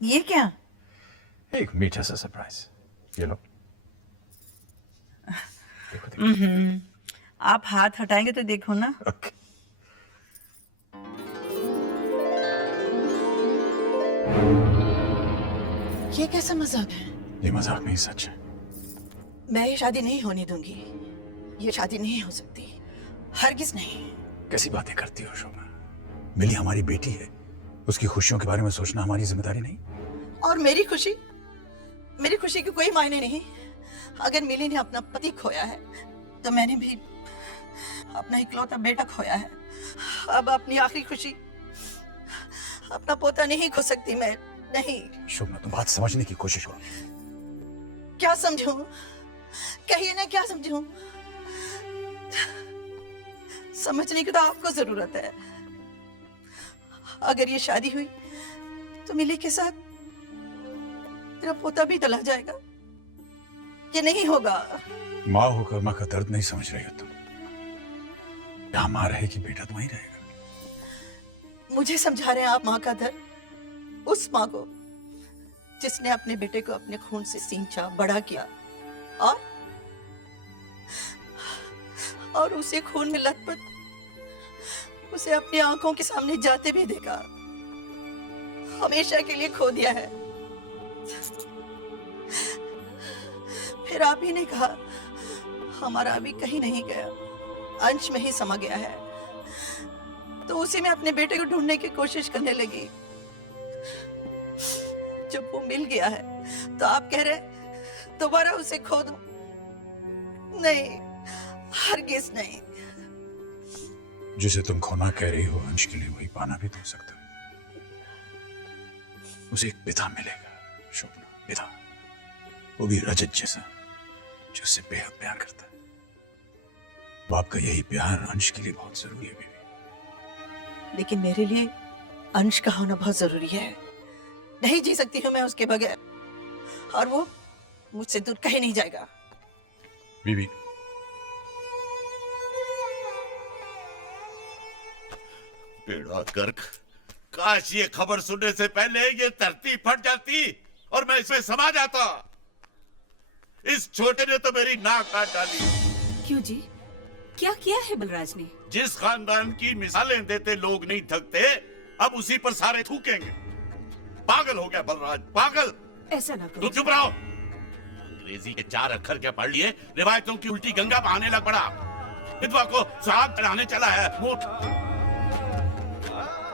ये क्या? एक मीठा सा सरप्राइज। ये लो। देखो देखो। आप हाथ हटाएंगे तो देखो ना। ओके। ये कैसा मजाक है? ये मजाक नहीं, सच है। मैं ये शादी नहीं होने दूंगी। ये शादी नहीं हो सकती, हरगिज नहीं। कैसी बातें करती हो शोभा? मिली हमारी बेटी है, उसकी खुशियों के बारे में सोचना हमारी जिम्मेदारी नहीं? और मेरी खुशी की कोई मायने नहीं। अगर मिली ने अपना पति खोया है तो मैंने भी अपना इकलौता बेटा खोया है। अब अपनी आखिरी खुशी अपना पोता नहीं खो सकती मैं, नहीं। शोभना, तुम बात समझने की कोशिश करो। क्या समझूं? कहिए ना, क्या समझूं? समझने की तो आपको जरूरत है। अगर ये शादी हुई तो मिली के साथ तेरा पोता भी चला जाएगा। ये नहीं होगा। माँ होकर माँ का दर्द नहीं समझ रही हो तुम। यहाँ माँ रहेगी, बेटा तो वहीं रहेगा। मुझे समझा रहे हैं आप माँ का दर्द? उस माँ को जिसने अपने बेटे को अपने खून से सींचा, बड़ा किया और उसे खून में लथपथ उसे अपनी आंखों के सामने जाते भी देखा, हमेशा के लिए खो दिया है। फिर आप ही ने कहा हमारा अभी कहीं नहीं गया, अंश में ही समा गया है। तो उसी में अपने बेटे को ढूंढने की कोशिश करने लगी। जब वो मिल गया है तो आप कह रहे दोबारा उसे खो दूं? नहीं, हरगिज नहीं। जिसे तुम खोना कह रही हो, अंश के लिए वही पाना भी तो हो सकता है। उसे एक पिता मिलेगा शोभना, पिता, वो भी रजत जैसा, जो उससे बेहद प्यार करता है। बाप का यही प्यार अंश के लिए बहुत जरूरी है बीवी। लेकिन मेरे लिए अंश का होना बहुत जरूरी है। नहीं जी सकती हूँ मैं उसके बगैर, और वो मुझसे दूर कहीं नहीं जाएगा। बीवी, बेड़ा गर्क, काश ये खबर सुनने से पहले ये धरती फट जाती और मैं इसमें समा जाता। इस छोटे ने तो मेरी नाक काट डाली। क्यों जी, क्या किया है बलराज ने? जिस खानदान की मिसालें देते लोग नहीं थकते, अब उसी पर सारे थूकेंगे। पागल हो गया बलराज, पागल। ऐसा ना तुम करो। चुप रहो। अंग्रेजी के 4 अक्षर क्या पढ़ लिए, रिवायतों की उल्टी गंगा बहाने लग पड़ा। विधवा को श्राद्ध चढ़ाने चला है मूठ।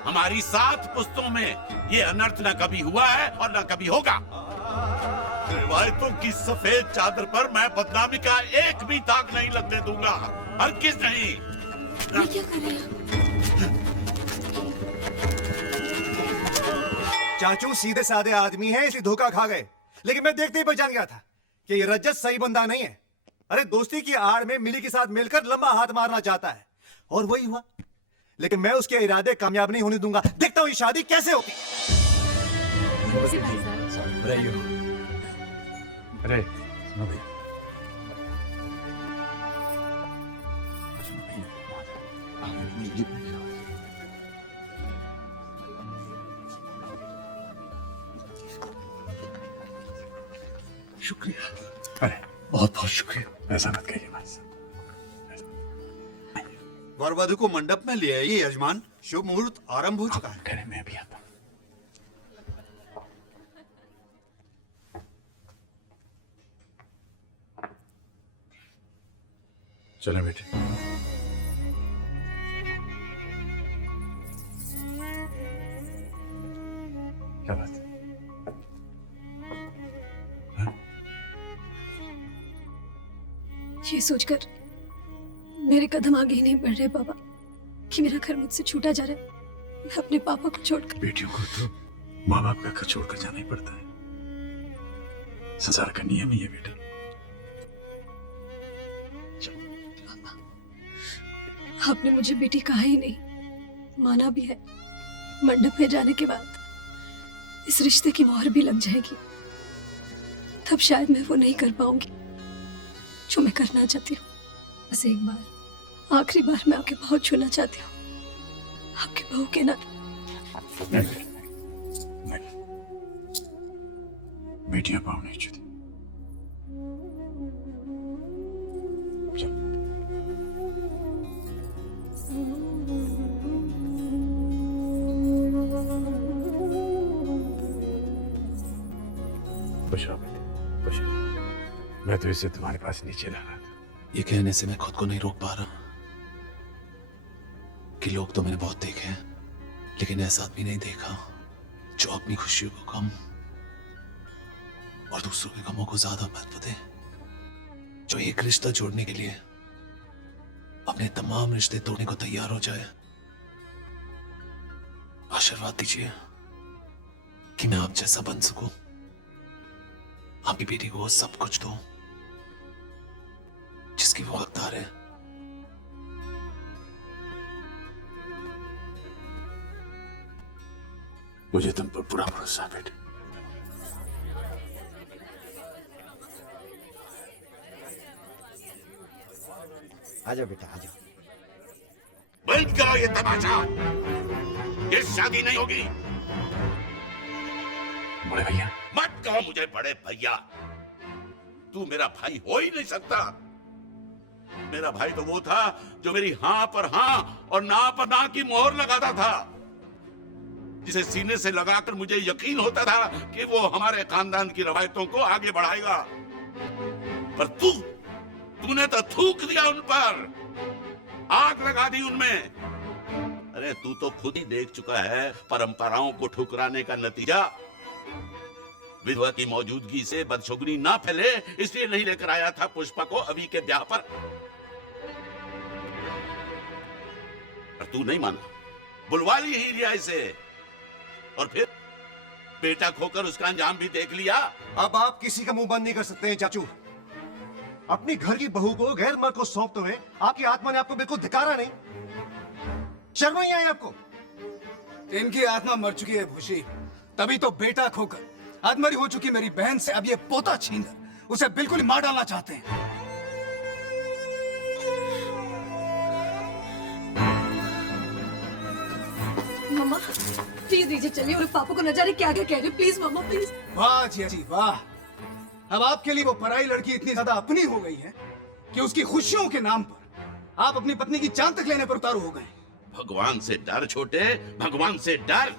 हमारी 7 पुस्तों में ये अनर्थ न कभी हुआ है और न कभी होगा। रिवायतों की सफेद चादर पर मैं बदनामी का एक भी दाग नहीं लगने दूंगा, हरगिज़ नहीं। ये क्या कर रहे हैं? चाचू सीधे साधे आदमी है, इसलिए धोखा खा गए। लेकिन मैं देखते ही पहचान गया था कि ये रजत सही बंदा नहीं है। अरे दोस्ती की आड़ में मिली के साथ मिलकर लंबा हाथ मारना चाहता है, और वही हुआ। लेकिन मैं उसके इरादे कामयाब नहीं होने दूंगा। देखता हूं ये शादी कैसे होती। नमस्ते भाई साहब। अरे सुनो भैया, सुनो भैया, शुक्रिया। अरे बहुत बहुत शुक्रिया। ऐसा मत कहिए भाई साहब। वर वधु को मंडप में ले आइए यजमान, शुभ मुहूर्त आरंभ हो चुका है। कह रहे मैं भी आता हूँ। चलें बेटे। क्या बात है? हाँ? ये सोचकर मेरे कदम आगे ही नहीं बढ़ रहे बाबा कि मेरा घर मुझसे छूटा जा रहा है। मैं अपने पापा को छोड़कर। बेटियों को तो माँ बाप का घर छोड़कर जाना ही पड़ता है, संसार का नियम ही है बेटा। आपने मुझे बेटी कहा ही नहीं, माना भी है। मंडप में जाने के बाद इस रिश्ते की मोहर भी लग जाएगी। तब शायद मैं वो नहीं कर पाऊंगी जो मैं करना चाहती हूँ। बस एक बार, आखिरी बार मैं आपके पाँव छूना चाहती हूँ, आपके बहू के नाते। नहीं, नहीं। बेटियां पाँव नहीं छूती। चल। खुश रहो बेटे, खुश रहो। मैं तो इसे तुम्हारे पास नीचे ला रहा था। ये कहने से मैं खुद को नहीं रोक पा रहा कि लोग तो मैंने बहुत देखे हैं, लेकिन ऐसा आदमी नहीं देखा जो अपनी खुशियों को कम और दूसरों के गमों को ज्यादा महत्व दे, जो एक रिश्ता जोड़ने के लिए अपने तमाम रिश्ते तोड़ने को तैयार हो जाए। आशीर्वाद दीजिए कि मैं आप जैसा बन सकूं, आपकी बेटी को सब कुछ दूं जिसकी वो हकदार है। मुझे तुम पर पूरा भरोसा है बेटे। आजा बेटा आजा। बंद करो ये तमाशा, ये शादी नहीं होगी। बड़े भैया, मत कहो मुझे बड़े भैया, तू मेरा भाई हो ही नहीं सकता। मेरा भाई तो वो था जो मेरी हां पर हां और ना पर ना की मोहर लगाता था, जिसे सीने से लगाकर मुझे यकीन होता था कि वो हमारे खानदान की रवायतों को आगे बढ़ाएगा। पर तूने तो थूक दिया उन पर, आग लगा दी उनमें। अरे तू तो खुद ही देख चुका है परंपराओं को ठुकराने का नतीजा। विधवा की मौजूदगी से बदशुगनी ना फैले इसलिए नहीं लेकर आया था पुष्पा को अभी के ब्याह पर तू नहीं माना, बुलवा ही लिया इसे, और फिर बेटा खोकर उसका अंजाम भी देख लिया। अब आप किसी का मुंह बंद नहीं कर सकते हैं चाचू। अपनी घर की बहू को गैर मर्द को सौंपते हुए आपकी आत्मा ने आपको बिल्कुल धिकारा नहीं? शर्म नहीं आई आपको? इनकी आत्मा मर चुकी है भूषी, तभी तो बेटा खोकर अधमरी हो चुकी मेरी बहन से अब ये पोता छीनकर उसे बिल्कुल ही मार डालना चाहते हैं। मम्मा प्लीज दीजिए, चलिए, और पापा को न जाने क्या क्या कह रहे, प्लीज मम्मा प्लीज। वाह जी जी वाह, अब आपके लिए वो पराई लड़की इतनी ज्यादा अपनी हो गई है कि उसकी खुशियों के नाम पर आप अपनी पत्नी की जान तक लेने पर उतारू हो गए। भगवान से डर छोटे, भगवान से डर।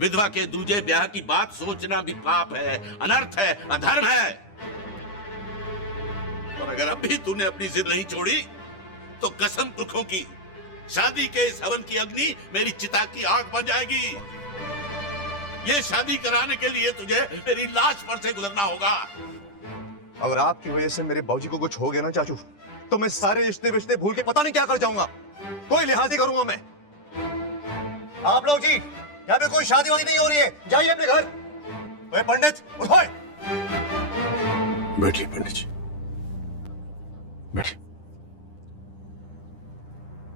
विधवा के दूजे ब्याह की बात सोचना भी पाप है, अनर्थ है, अधर्म है। और अगर अभी तूने अपनी जिद नहीं छोड़ी तो कसम पुरखों की, शादी के इस हवन की अग्नि मेरी चिता की आग बन जाएगी। ये शादी कराने के लिए तुझे मेरी लाश पर से गुजरना होगा। अगर आपकी वजह से मेरे बाबूजी को कुछ हो गया ना चाचू, तो मैं सारे रिश्ते भूल के पता नहीं क्या कर जाऊंगा। कोई लिहाज नहीं करूंगा मैं। आप लोग जी, यहाँ पे कोई शादी वादी नहीं हो रही है, जाइए अपने घर। ओए पंडित उठो। बैठिए पंडित जी, बैठिए।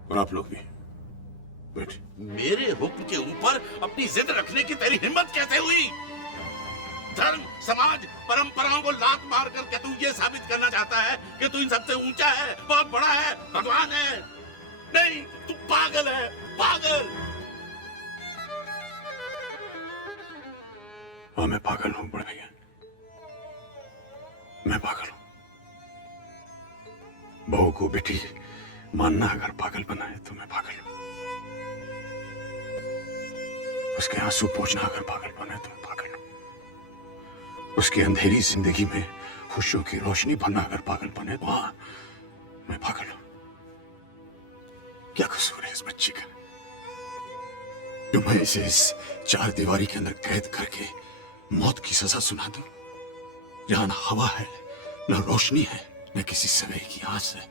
और आप लोग भी बैठिए। मेरे हुक्म के ऊपर अपनी जिद रखने की तेरी हिम्मत कैसे हुई? धर्म, समाज, परंपराओं को लात मार कर क्या तू ये साबित करना चाहता है कि तू इन सबसे ऊंचा है, बहुत बड़ा है, भगवान है? नहीं, तू पागल है, पागल। हाँ मैं पागल हूं बड़े भैया, मैं पागल हूं। बहू को बेटी मानना अगर पागल बना है तो मैं पागल हूं। उसके आंसू पोंछना अगर पागल बना है तो मैं पागल हूं। उसकी अंधेरी जिंदगी में खुशियों की रोशनी भरना अगर पागल बने तो हाँ मैं पागल हूं। क्या कसूर है इस बच्ची का जो मैं इसे इस चार दीवारी के अंदर कैद करके मौत की सजा सुना दूं? यहाँ न हवा है, न रोशनी है, न किसी सवेरे की आस है।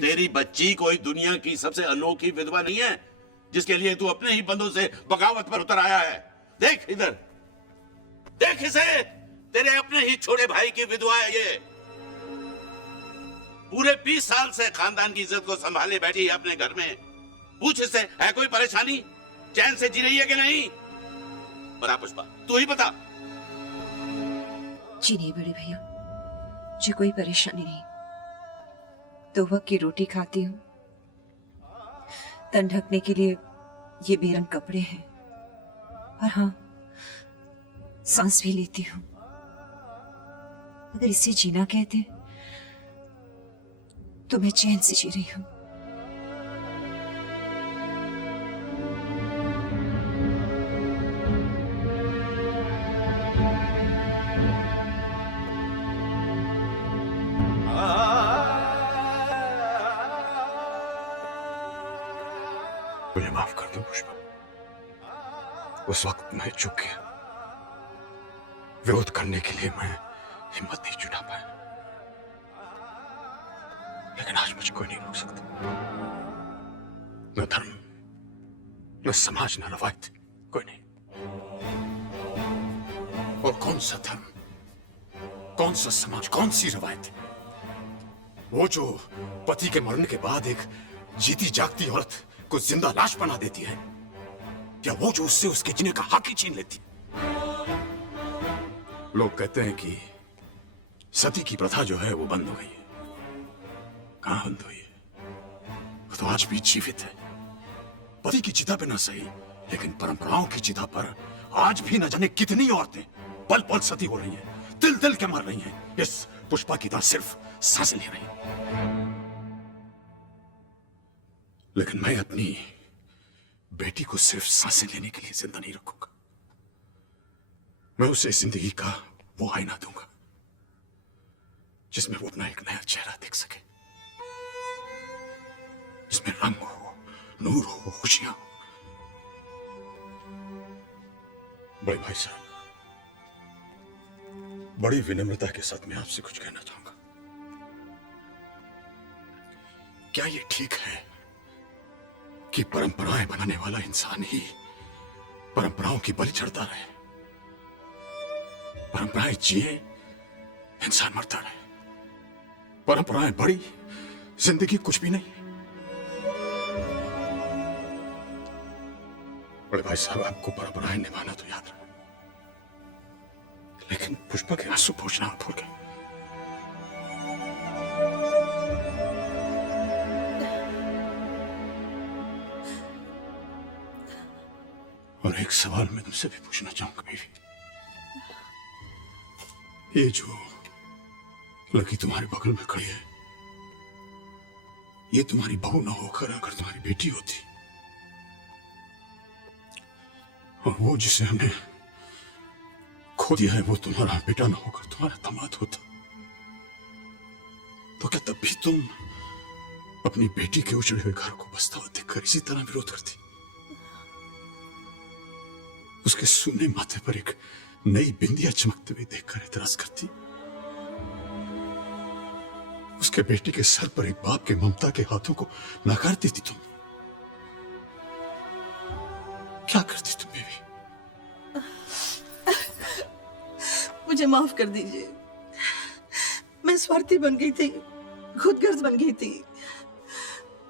तेरी बच्ची कोई दुनिया की सबसे अनोखी विधवा नहीं है जिसके लिए तू अपने ही बंदों से बगावत पर उतर आया है। देख इधर, देख इसे, तेरे अपने ही छोटे भाई की विधवा है ये। पूरे 20 साल से खानदान की इज्जत को संभाले बैठी है अपने घर में। पूछ इससे, है कोई परेशानी? चैन से जी रही है कि नहीं? बता पुष्पा, तू ही बता। जी नहीं बड़े भैया, मुझे कोई परेशानी नहीं। 2 वक्त की रोटी खाती हूँ, तन ढकने के लिए ये बेरंग कपड़े हैं, और हाँ सांस भी लेती हूँ। अगर इसे जीना कहते तो मैं चैन से जी रही हूं। मुझे माफ कर दो पुष्पा। उस वक्त मैं चूक गया। विरोध करने के लिए मैं हिम्मत नहीं जुटा पाया, लेकिन आज मुझे कोई नहीं रोक सकता। न धर्म, न समाज, न रवायत, कोई नहीं। और कौन सा धर्म, कौन सा समाज, कौन सी रवायत? वो जो पति के मरने के बाद एक जीती जागती औरत को जिंदा लाश बना देती है, या वो जो उससे उसके जीने का हक ही छीन लेती है? लोग कहते हैं कि सती की प्रथा जो है वो बंद हो गई है। कहां बंद हुई है? वो तो आज भी जीवित है। पति की चिता पे ना सही, लेकिन परंपराओं की चिता पर आज भी न जाने कितनी औरतें पल पल सती हो रही हैं, दिल दिल के मर रही हैं। इस पुष्पा की तरह सिर्फ सांसें ले रही हैं। लेकिन मैं अपनी बेटी को सिर्फ सांसें लेने के लिए जिंदा नहीं रखूंगा। मैं उसे जिंदगी का वो आईना दूंगा जिसमें वो अपना एक नया चेहरा देख सके, जिसमें रंग हो, नूर हो, खुशियां हो। बड़े भाई साहब, बड़ी विनम्रता के साथ मैं आपसे कुछ कहना चाहूंगा। क्या ये ठीक है कि परंपराएं बनाने वाला इंसान ही परंपराओं की बलि चढ़ता रहे? परंपराएं जिए, इंसान मरता रहे। परंपराएं बड़ी, जिंदगी कुछ भी नहीं। बड़े भाई साहब, आपको परंपराएं निभाना तो याद रहे, लेकिन पुष्पा के आंसू पोंछना आप भूल गए। और एक सवाल मैं तुमसे भी पूछना चाहूंगा बीवी। ये जो लड़की तुम्हारे बगल में खड़ी है, ये तुम्हारी बहू ना होकर अगर तुम्हारी बेटी होती, और वो जिसे हमने खो दिया है वो तुम्हारा बेटा ना होकर तुम्हारा दामाद होता, तो क्या तब भी तुम अपनी बेटी के उजड़े हुए घर को बसता हुआ देखकर इसी तरह विरोध करती? उसके सूने माथे पर एक नई बिंदिया चमकते हुए देखकर एतराज करती? उसके बेटी के सर पर एक बाप के ममता के हाथों को नकार देती तुम? क्या करती तुम बेबी? मुझे माफ कर दीजिए। मैं स्वार्थी बन गई थी, खुदगर्ज बन गई थी।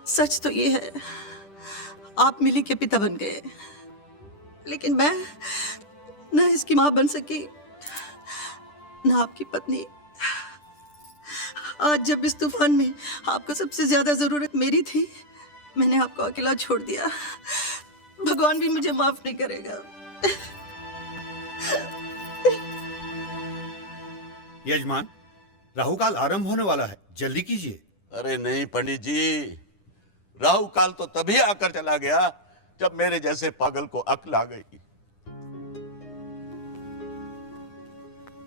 सच तो ये है, आप मिली के पिता बन गए, लेकिन मैं ना इसकी मां बन सकी, ना आपकी पत्नी। आज जब इस तूफान में आपको सबसे ज्यादा जरूरत मेरी थी, मैंने आपको अकेला छोड़ दिया। भगवान भी मुझे माफ नहीं करेगा। यजमान, राहु काल आरंभ होने वाला है, जल्दी कीजिए। अरे नहीं पंडित जी, राहु काल तो तभी आकर चला गया जब मेरे जैसे पागल को अक्ल आ गई।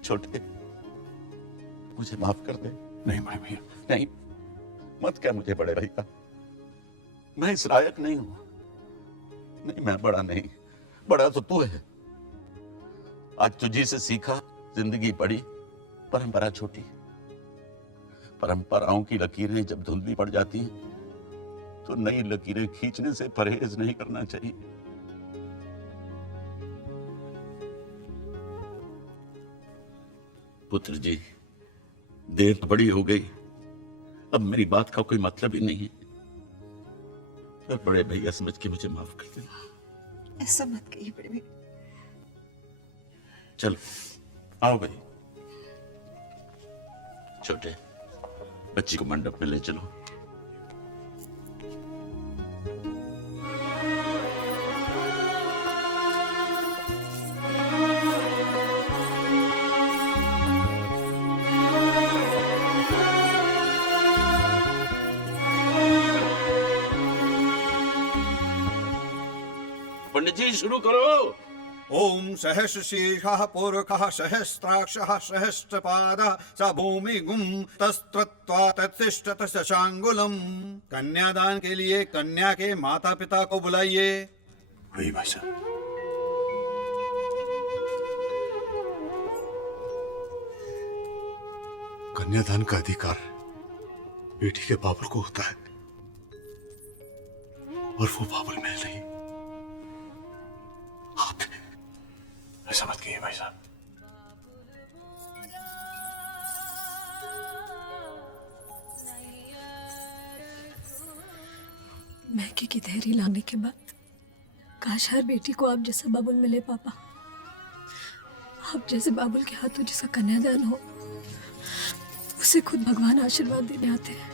छोटे, मुझे माफ कर दे। नहीं भाई भैया, नहीं, मत कह मुझे बड़े भैया, मैं इस लायक नहीं हूं। नहीं, मैं बड़ा नहीं, बड़ा तो तू है। आज तुझी से सीखा, जिंदगी बड़ी, परंपरा छोटी। परंपराओं की लकीरें जब धुंधली पड़ जाती हैं, तो नई लकीरें खींचने से परहेज नहीं करना चाहिए। पुत्र जी, देर तो बड़ी हो गई, अब मेरी बात का कोई मतलब ही नहीं है। पर बड़े भैया समझ के मुझे माफ कर देना। ऐसा मत कहिए बड़े भैया। चलो आओ भाई। छोटे, बच्ची को मंडप में ले चलो। पंडित जी शुरू करो। ओम सहस्र शीर्षः पूर्वकः सहस्राक्षः सहस्रपादः स भूमिगुं तस्त्रत्वा तत्तिष्ठत शशांगुलम। कन्यादान के लिए कन्या के माता पिता को बुलाइए। वही भाई साहब। कन्यादान का अधिकार बेटी के बाबुल को होता है, और वो बाबुल मैं नहीं, आप हैं। ऐसा मत कहिए भाई साहब। महकी की धैर्य लाने के बाद काश हर बेटी को आप जैसा बाबुल मिले पापा। आप जैसे बाबुल के हाथों जिसका कन्यादान हो, उसे खुद भगवान आशीर्वाद देने आते हैं।